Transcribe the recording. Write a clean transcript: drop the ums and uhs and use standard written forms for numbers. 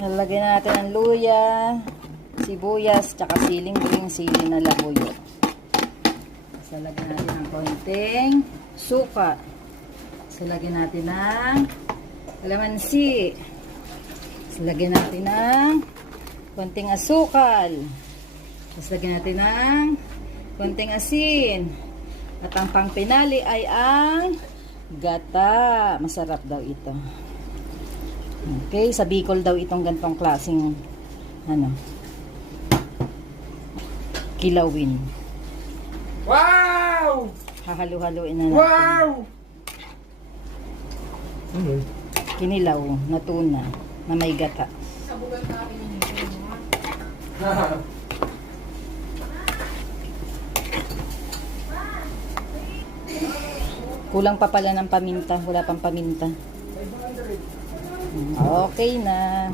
Lalagyan natin ng luya, sibuyas, tsaka siling green, sili na labuyo. So, lagyan natin ng konting suka. So, lagyan natin ng kalamansi. So, lagyan natin ng konting asukal. Tapos, lagyan natin ng konting asin. At ang pangpinali ay ang gata. Masarap daw ito. Okay, sa Bicol daw itong gantong klaseng kilawin. Wow! Hahalu-haluin na natin. Wow! Kinilaw na tuna na may gata. Kulang pa pala ng paminta. Wala pang paminta. Okay na.